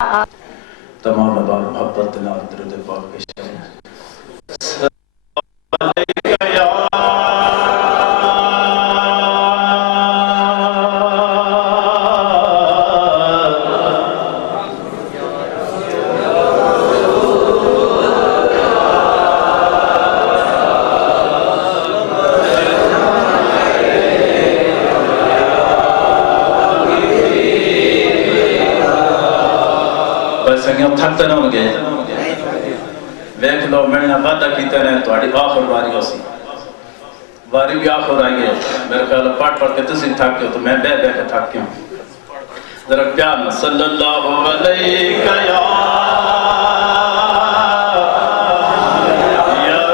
تمام بار محبت نال درود پاک پیش کریں۔ سنگیاں تھکتے نہ ہوں گے ویکھ لو میں نے وعدہ کیتے ہیں تہاڈی آخر باری ہو سی باری بھی آخر آئی ہے میرے خیال پڑھ پڑھ کے تسی تھک گئے تو میں بے بے کے تھک گیا ذرا پیار میں صلی اللہ علیہ یا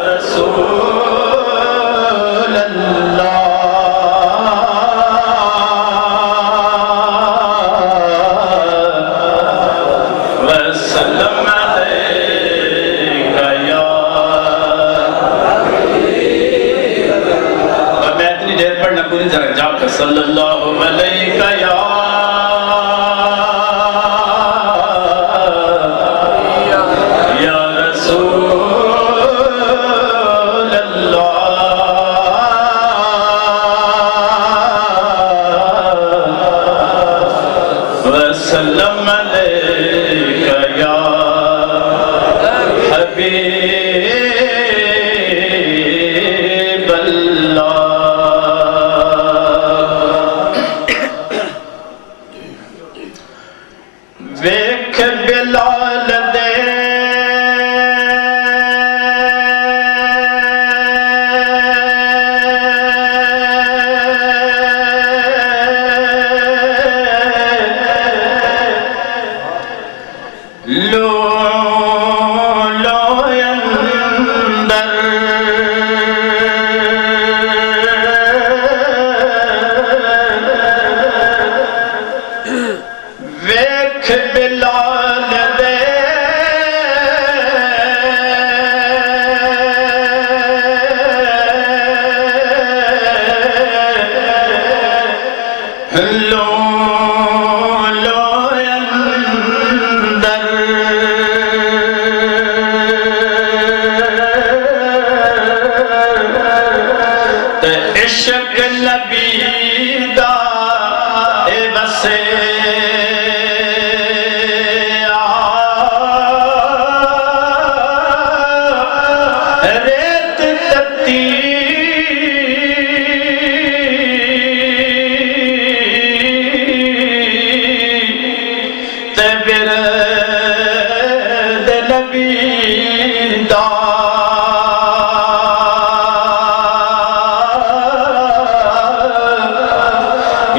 رسول اللہ وسلم علیک یا اور میں اتنی دیر پڑھنا پوری ذرا جا کر صلی اللہ علیہ یا وسلم علیک یا حبیب اللہ ویکھ بلال دے ویکھ بلال دے لو اندر تے عشق نبی دا اے بسے ریت تتی تے برد نبی دا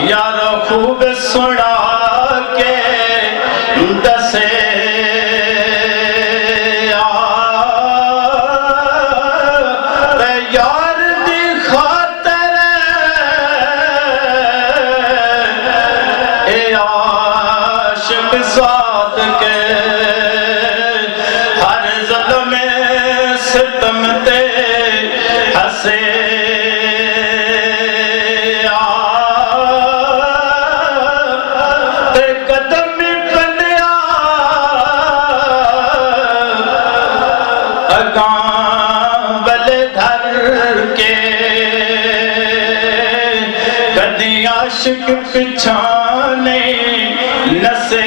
یار خوب سنا کے دسے یار دی خاطر اے عاشق ذات کے ہر ظلم ستم تے ہسے تے قدم بنیا اگاں کدی عاشق پچھانے نسے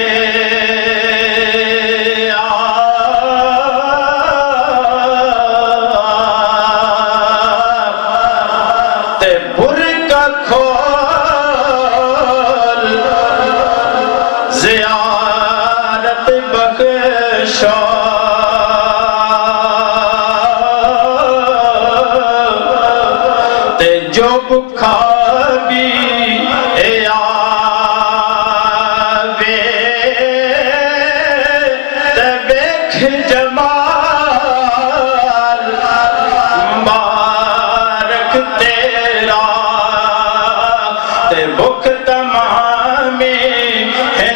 تے برقع کھول زیارت بخشا جو بکھا بھی اے آوے تے بیکھ جمال مبارک تیرا تے بکھ تمامی ہے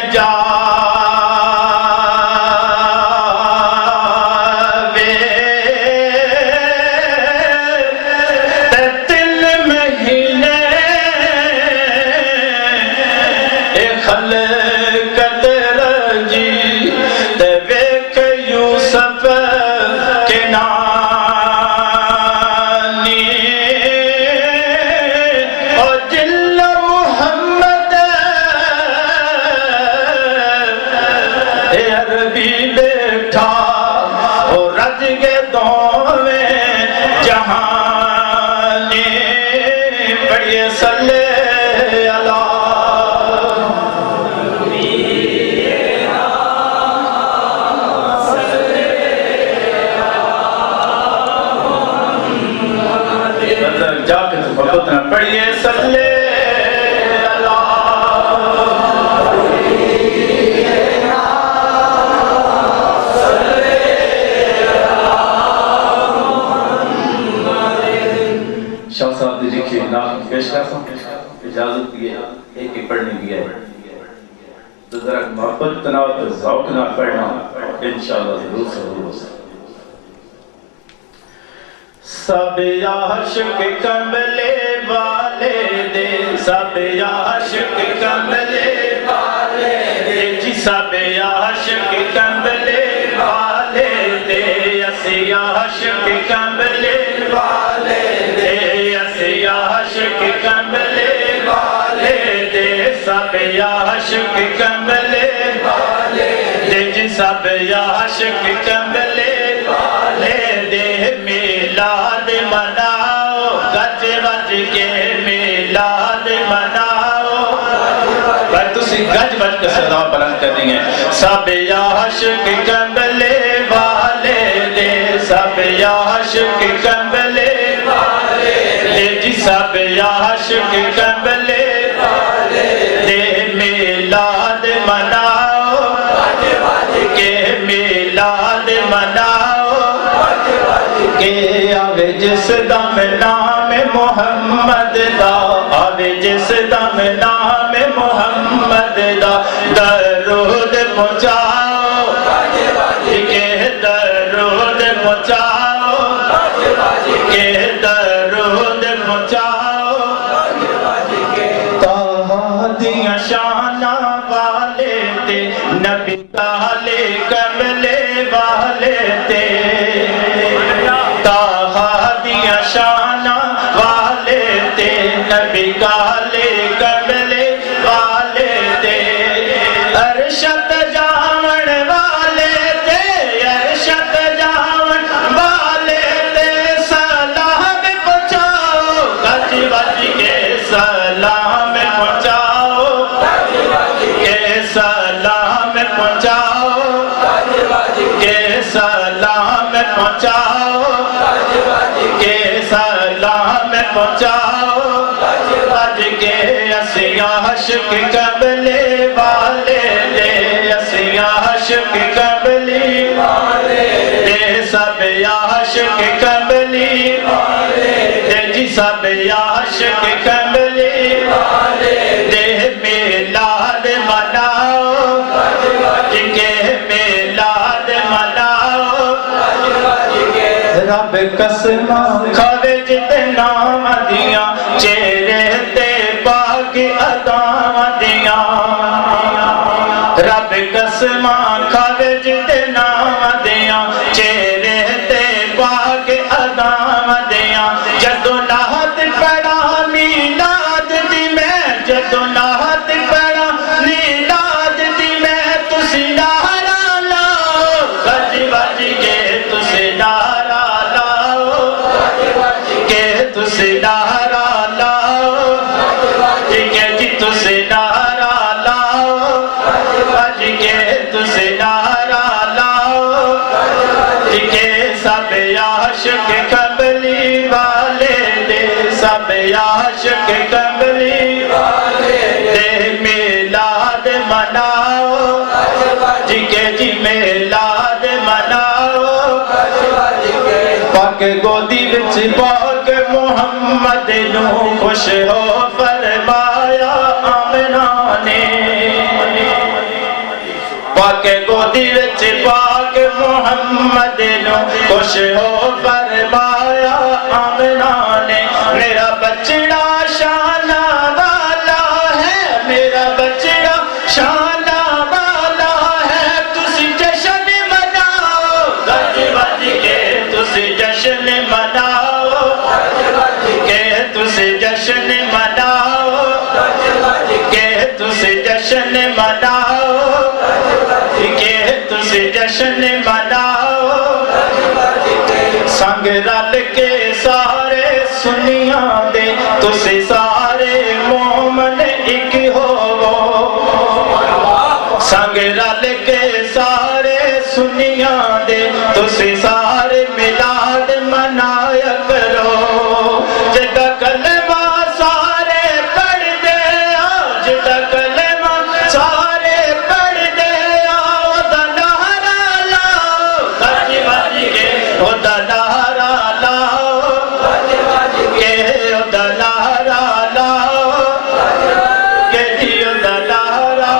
جاوے تے تل مہینے خلقت رجی اے عربی بیٹھا او رج کے دوویں جہانی پڑھیے صلی جا کے محبت نہ پڑھیے صلی شاہ صاحب دی لکھی نام پیش کرتا ہوں اجازت دیئے ایک ہی پڑھنے کی ہے تو ذرا محبت نہ تو ذوق نہ پڑھنا انشاءاللہ ضرور ضرور سب عاشق کملے والے دے سب عاشق کملے والے دے جی سب عاشق کملے والے دے اسی عاشق کملے والے دے اسی عاشق کملے والے دے سب عاشق کملے والے دے جی سب عاشق کملے والے دے میلاد مناؤ گج وج کے میلاد مناؤ پر تسی گج وج کے صدا بلند کر دیں گے سب عاشق کملے والے دے سب عاشق کملے والے دے جی سب عاشق کملے والے دے میلاد مناؤ گج وج کے میلاد مناؤ کہ آوے جس دم نام محمد دا آوے جس دم نام محمد دا درود پہنچاؤ کہ درود پہنچاؤ کہ درود پہنچاؤ طہ دیاں شانہ والے تے نبی کالے کملے والے تے شانہ والے تے نبی کالے کملے والے تے ارشد جاون والے تے ارشد جاون والے تے سلام پہنچاؤ گج وج کے سلام پہنچاؤ کے سلام پہنچاؤ کے سلام پہنچاؤ کے سلام پہنچاؤ بج کے اسی عاشق کملے والے دے اسی عاشق کملی والے دے سب عاشق کملی والے دے جی سب عاشق کملی والے دے میلاد مناؤ بج کے میلاد مناؤ رب قسماں کھاوے جتنا مدیاں چہرے تے پاک اداں دیاں رب قسماں کھاوے جتنا مدیاں چہرے تے پاک اداں دیاں جدو نہت پڑھا میلاد دی میں جدو نہت پڑھا میلاد دی میں تسی نعرہ لاؤ گج وج کے تسی نعرہ تسی نعرہ لاؤ کہ جی تسی نعرہ لاؤ بج کے تسی نعرہ لاؤ کہ سب عاشق کملی والے دے سب عاشق کملی والے دے میلاد مناؤ کہ جی میلاد مناؤ پاک گودی وچ پاک محمد نو خوش ہو فرمایا آمنہ نے پاک گودی وچ پاک محمد نو خوش ہو فرمایا آمنہ نے میرا بچڑا شانہ والا ہے میرا بچڑا شانہ والا ہے تسی جشن مناؤ گج وج کے تسی جشن مناؤ کہ تسی جشن مناؤ کہ تسی جشن مناؤ کہ تسی جشن مناؤ سنگ رل کے سارے سنیاں دے تسی سارے مومن ایک ہوو سنگ رل کے سارے سنیاں دے تسی سارے میلاد منایا کرو جدا کلمہ سارے پڑھ دے جدا کلمہ سارے پڑھ دے دا نعرہ لاؤ بج بج کے دا نعرہ لاؤ بج بج کے دا نعرہ لاؤ کہ جیو دا نعرہ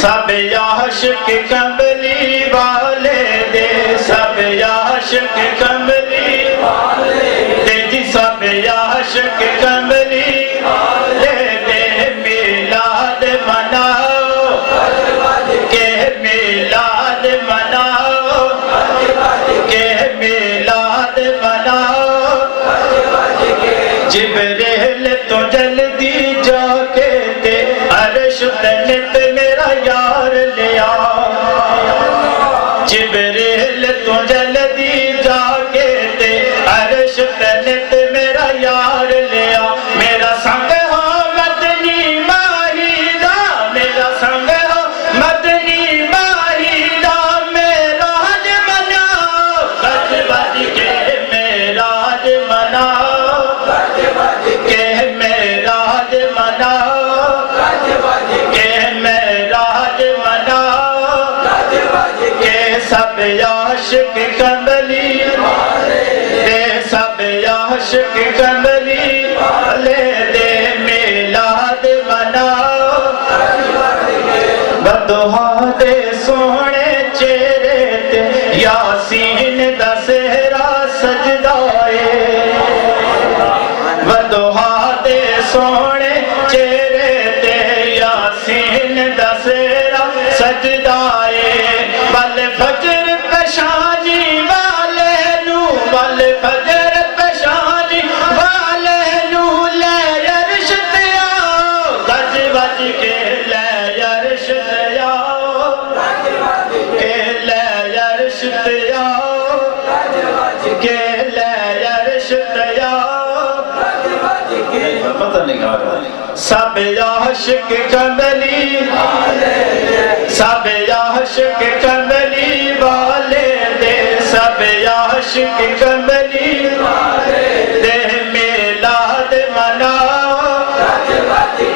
سب عاشق کمبلی والے دے سب عاشق کمبلی والے دے جی سب عاشق کمبلی والے دے میلاد مناؤ کہ میلاد مناؤ کہ میلاد مناؤ جبریل تو جلدی جا کے تے عرش تنت میرا یار لیا جبریل تو جلدی جا کے تے عرش تنت میرا یار لیا میرا سنگ ہو مدنی ماہی دا میرا سنگ ہو مدنی ماہی دا میراج مناؤ بج بج کے میراج مناؤ بج بج کے میراج مناؤ بج بج کے میراج مناؤ بج بج کے سب عاشق کمبلی دے سب عاشق کمبلی والے دے میلاد مناؤ بدوہا دے سونے چہرے تے یاسین دا سہرا سجدائے بدوہا دے سونے چہرے تے یاسین دا سہرا سجدائے بل فجر پشانی والے نو بل فجر پشانی والے نو لے عرش تے آؤ گج بج کے لے عرش تے آؤ کہ لے عرش تے آؤ کہ لے عرش تے آؤ پتہ نہیں آ رہا سب عاشق کمبلی سب عاشق کمبلی والے دے سب عاشق کمبلی دے میلاد مناؤ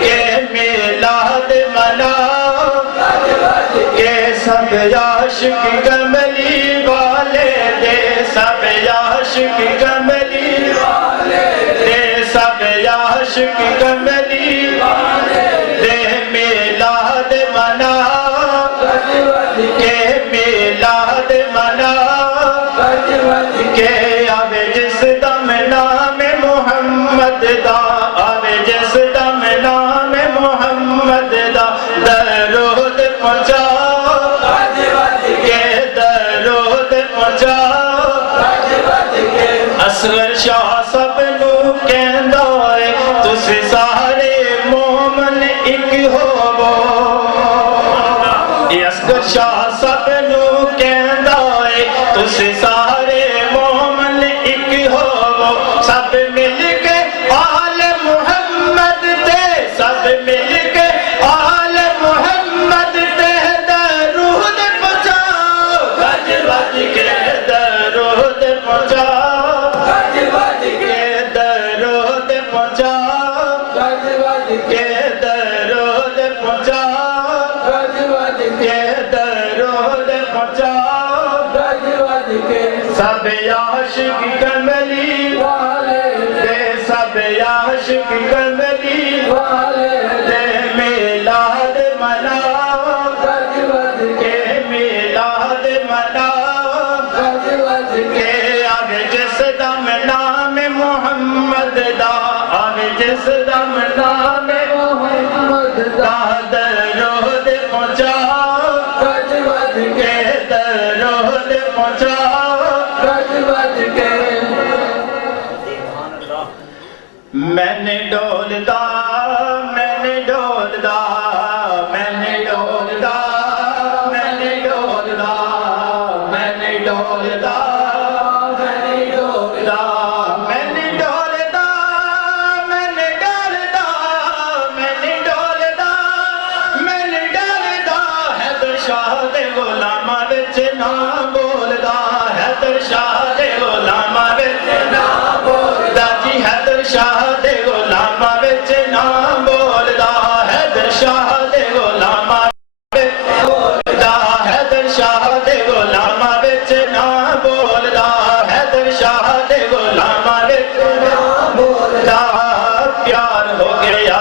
کہ میلاد مناؤ کہ سب عاشق کمبلی والے دے سب عاشق کمبلی دے سب عاشق کمبلی دے میلاد مناؤ کہ میلاد مناؤ کہ آوے جس دم نام محمد دا آوے جس دم نام محمد دا درود پہنچاؤ کہ درود پہنچاؤ اصغر شاہ سب نو کہندا ہے تسی سارے مومن ایک ہوو یہ اصغر شاہ سب نو کہندا ہے تسی سارے مومن ایک ہوو سب مل کے آل محمد تے سب مل کے آل محمد تے درود پہنچاؤ گج بج کے درود پہنچاؤ گج بج کے درود پہنچاؤ گج بج کے درود پہنچاؤ گج بج کے درود پہنچاؤ گج بج کے سب عاشق کمبلی والے دے سب عاشق کمبلی والے دے میلاد مناؤ گج بج کے میلاد مناؤ گج بج کے آگے جس دم نام محمد دا آگے جس دم نام محمد دا درود پہنچاؤ گج بج کے درود پہنچاؤ گج بج کے میں نے ڈولدا میں نے ڈولدا میں نے ڈولدا میں نے ڈولدا میں نے ڈولدا میں نے ڈولدا میں نے ڈولدا میں نے ڈولدا میں نے ڈولدا میں نے ڈولدا حیدر شاہ دے غلاماں وچ نہ بولدا حیدر شاہ دے غلاماں وچ نہ بولدا جی حیدر شاہ دے غلاماں وچ نہ بولدا حیدر شاہ دے غلاماں وچ بولدا حیدر شاہ دے غلاماں وچ نہ بولدا حیدر شاہ دے غلاماں وچ نہ بولدا پیار ہو گیا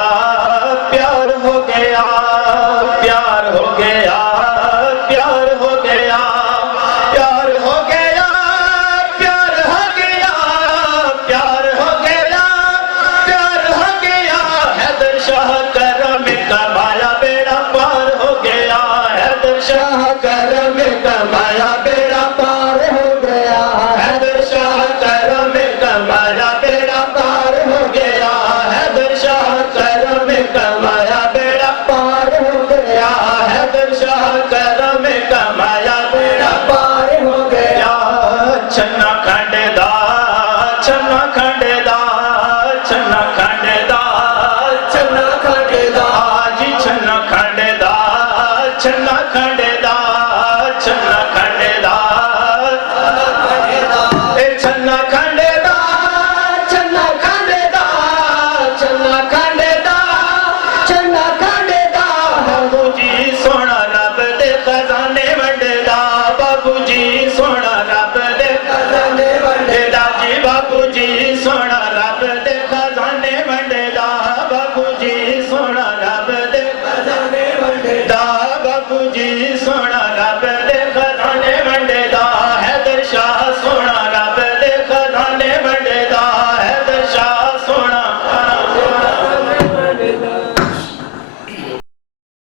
پیار ہو گیا پیار ہو گیا پیار ہو گیا پیار ہو گیا پیار ہو گیا پیار ہو گیا پیار ہو گیا حیدر شاہ کرم کمایا بیڑا پار ہو گیا حیدر شاہ کرم کمایا بیڑا پار ہو گیا حیدر شاہ کرم کمایا بیڑا پار